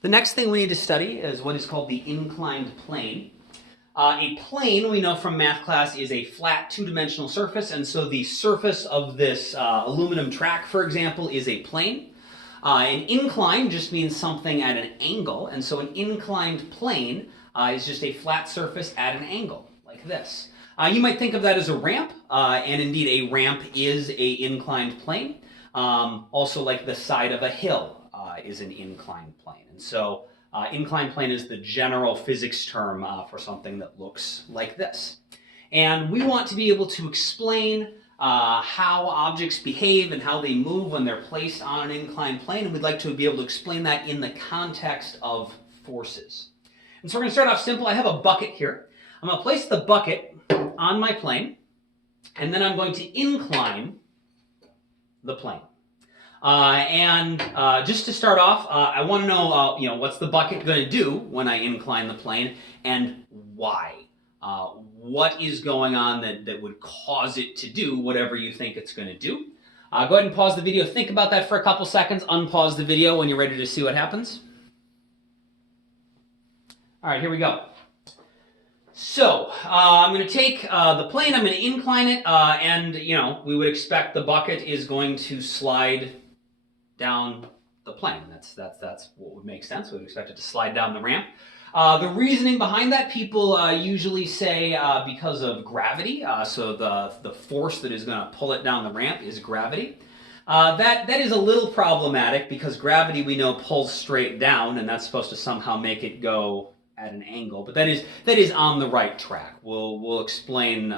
The next thing we need to study is what is called the inclined plane. A plane, we know from math class, is a flat two-dimensional surface, and so the surface of this aluminum track, for example, is a plane. An incline just means something at an angle, and so an inclined plane is just a flat surface at an angle, like this. You might think of that as a ramp, and indeed a ramp is a inclined plane. Also like the side of a hill is an inclined plane. And so inclined plane is the general physics term for something that looks like this. And we want to be able to explain how objects behave and how they move when they're placed on an inclined plane, and we'd like to be able to explain that in the context of forces. And so we're going to start off simple. I have a bucket here. I'm going to place the bucket on my plane, and then I'm going to incline the plane. Just to start off, I want to know, what's the bucket going to do when I incline the plane, and why? What is going on that would cause it to do whatever you think it's going to do? Go ahead and pause the video. Think about that for a couple seconds. Unpause the video when you're ready to see what happens. All right, here we go. So I'm going to take the plane, I'm going to incline it, and we would expect the bucket is going to slide down the plane. That's what would make sense. We would expect it to slide down the ramp. The reasoning behind that, people usually say because of gravity. So the force that is going to pull it down the ramp is gravity. That is a little problematic because gravity, we know, pulls straight down, and that's supposed to somehow make it go at an angle. But that is on the right track. We'll explain.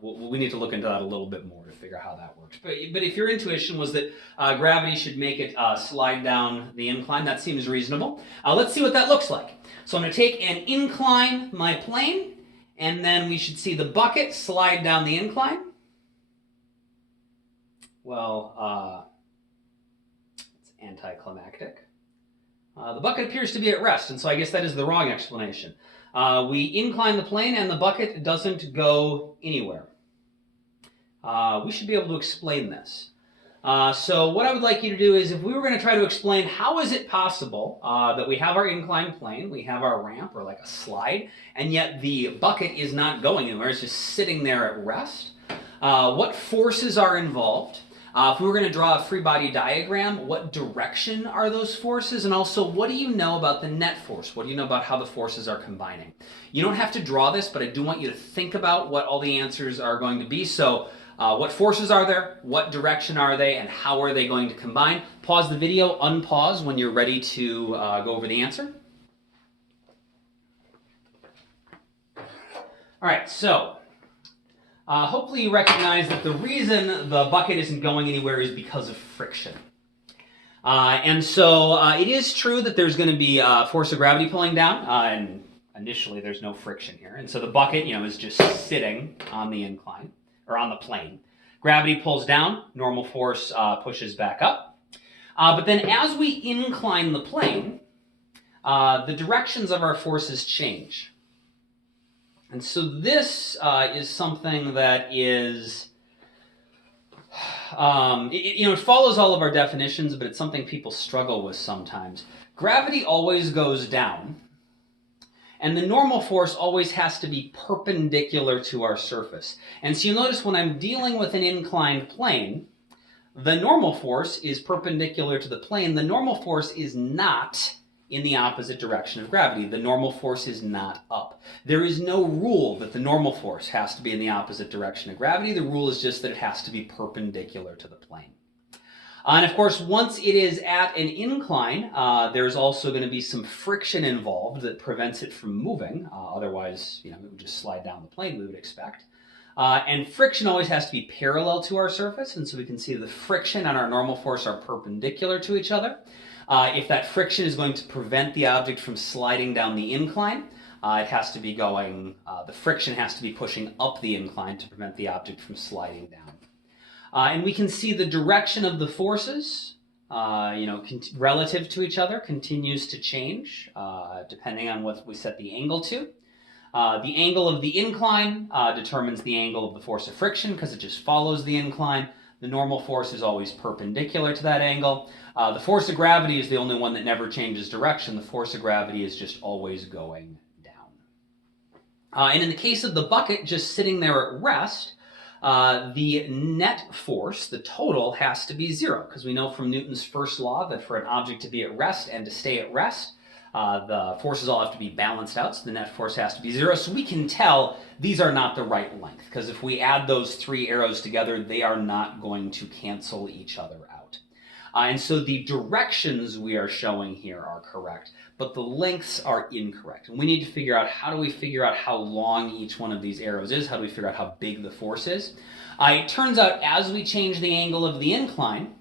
We need to look into that a little bit more to figure out how that works. But if your intuition was that gravity should make it slide down the incline, that seems reasonable. Let's see what that looks like. So I'm going to take and incline my plane, and then we should see the bucket slide down the incline. Well, it's anticlimactic. The bucket appears to be at rest, and so I guess that is the wrong explanation. We incline the plane, and the bucket doesn't go anywhere. We should be able to explain this. So what I would like you to do is, if we were going to try to explain how is it possible that we have our inclined plane, we have our ramp, or like a slide, and yet the bucket is not going anywhere, it's just sitting there at rest. What forces are involved? If we were going to draw a free body diagram, what direction are those forces? And also, what do you know about the net force? What do you know about how the forces are combining? You don't have to draw this, but I do want you to think about what all the answers are going to be. So what forces are there? What direction are they? And how are they going to combine? Pause the video, unpause when you're ready to go over the answer. All right, so hopefully you recognize that the reason the bucket isn't going anywhere is because of friction. And so it is true that there's going to be force of gravity pulling down, and initially there's no friction here. And so the bucket, is just sitting on the incline, or on the plane. Gravity pulls down, normal force pushes back up. But then as we incline the plane, the directions of our forces change. And so this is something that is, it follows all of our definitions, but it's something people struggle with sometimes. Gravity always goes down, and the normal force always has to be perpendicular to our surface. And so you'll notice when I'm dealing with an inclined plane, the normal force is perpendicular to the plane. The normal force is not in the opposite direction of gravity. The normal force is not up. There is no rule that the normal force has to be in the opposite direction of gravity. The rule is just that it has to be perpendicular to the plane. And of course, once it is at an incline, there's also going to be some friction involved that prevents it from moving. Otherwise, it would just slide down the plane, we would expect. And friction always has to be parallel to our surface, and so we can see the friction and our normal force are perpendicular to each other. If that friction is going to prevent the object from sliding down the incline, it has to be going, the friction has to be pushing up the incline to prevent the object from sliding down. And we can see the direction of the forces, relative to each other continues to change depending on what we set the angle to. The angle of the incline determines the angle of the force of friction because it just follows the incline. The normal force is always perpendicular to that angle. The force of gravity is the only one that never changes direction. The force of gravity is just always going down. And in the case of the bucket just sitting there at rest, the net force, the total, has to be zero, because we know from Newton's first law that for an object to be at rest and to stay at rest, the forces all have to be balanced out, so the net force has to be zero. So we can tell these are not the right length, because if we add those three arrows together, they are not going to cancel each other out. And so the directions we are showing here are correct, but the lengths are incorrect. And we need to figure out, how do we figure out how long each one of these arrows is? How do we figure out how big the force is? It turns out as we change the angle of the incline,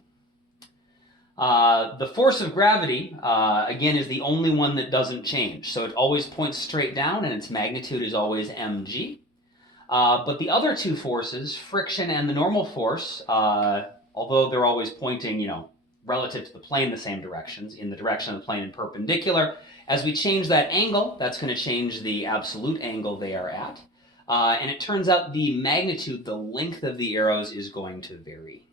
the force of gravity, again, is the only one that doesn't change. So it always points straight down, and its magnitude is always mg. But the other two forces, friction and the normal force, although they're always pointing, relative to the plane the same directions, in the direction of the plane and perpendicular, as we change that angle, that's going to change the absolute angle they are at. And it turns out the magnitude, the length of the arrows, is going to vary.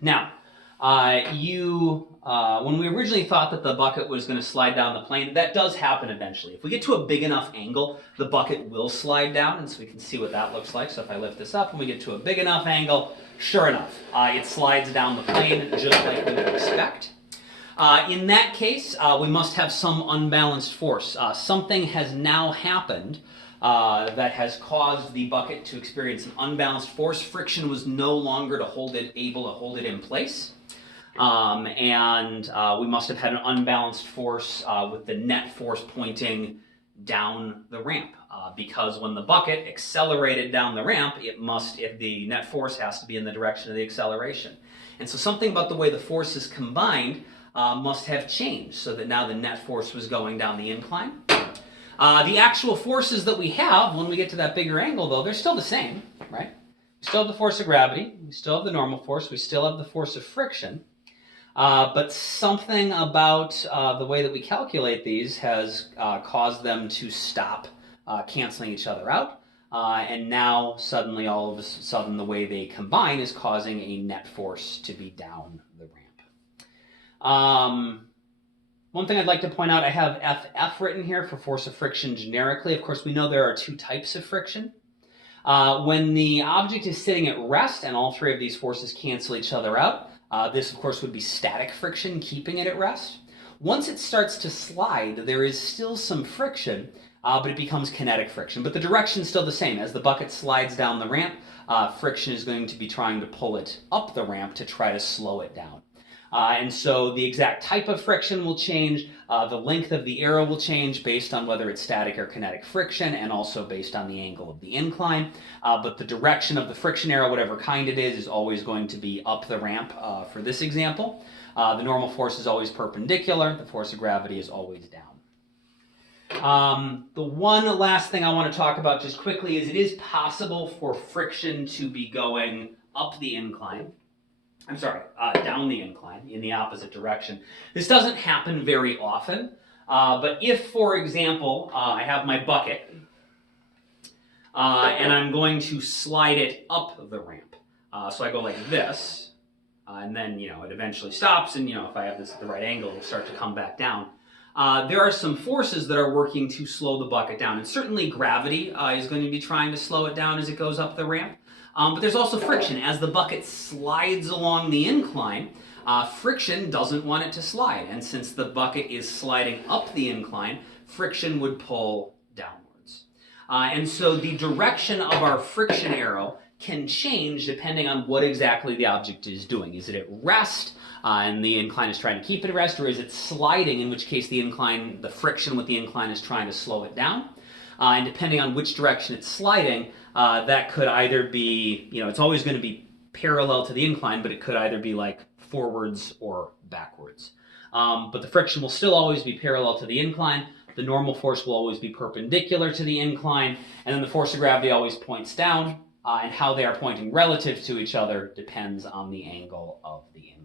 Now, when we originally thought that the bucket was going to slide down the plane, that does happen eventually. If we get to a big enough angle, the bucket will slide down, and so we can see what that looks like. So if I lift this up and we get to a big enough angle, sure enough, it slides down the plane just like we would expect. In that case, we must have some unbalanced force. Something has now happened that has caused the bucket to experience an unbalanced force. Friction was no longer able to hold it in place. And we must have had an unbalanced force with the net force pointing down the ramp. Because when the bucket accelerated down the ramp, the net force has to be in the direction of the acceleration. And so something about the way the forces combined must have changed, so that now the net force was going down the incline. The actual forces that we have when we get to that bigger angle, though, they're still the same, right? We still have the force of gravity, we still have the normal force, we still have the force of friction. But something about the way that we calculate these has caused them to stop canceling each other out. And now, suddenly, all of a sudden, the way they combine is causing a net force to be down the ramp. One thing I'd like to point out, I have FF written here for force of friction generically. Of course, we know there are two types of friction. When the object is sitting at rest and all three of these forces cancel each other out, this, of course, would be static friction, keeping it at rest. Once it starts to slide, there is still some friction, but it becomes kinetic friction. But the direction is still the same. As the bucket slides down the ramp, friction is going to be trying to pull it up the ramp to try to slow it down. And so the exact type of friction will change, the length of the arrow will change based on whether it's static or kinetic friction, and also based on the angle of the incline. But the direction of the friction arrow, whatever kind it is always going to be up the ramp for this example. The normal force is always perpendicular, the force of gravity is always down. The one last thing I want to talk about just quickly is it is possible for friction to be going up the incline. Down the incline in the opposite direction. This doesn't happen very often, but if, for example, I have my bucket and I'm going to slide it up the ramp. So I go like this, and then, it eventually stops, and, if I have this at the right angle, it'll start to come back down. There are some forces that are working to slow the bucket down, and certainly gravity is going to be trying to slow it down as it goes up the ramp. But there's also friction. As the bucket slides along the incline, friction doesn't want it to slide. And since the bucket is sliding up the incline, friction would pull downwards. And so the direction of our friction arrow can change depending on what exactly the object is doing. Is it at rest, and the incline is trying to keep it at rest, or is it sliding, in which case the friction with the incline is trying to slow it down? And depending on which direction it's sliding, that could either be, it's always going to be parallel to the incline, but it could either be like forwards or backwards. But the friction will still always be parallel to the incline. The normal force will always be perpendicular to the incline. And then the force of gravity always points down. And how they are pointing relative to each other depends on the angle of the incline.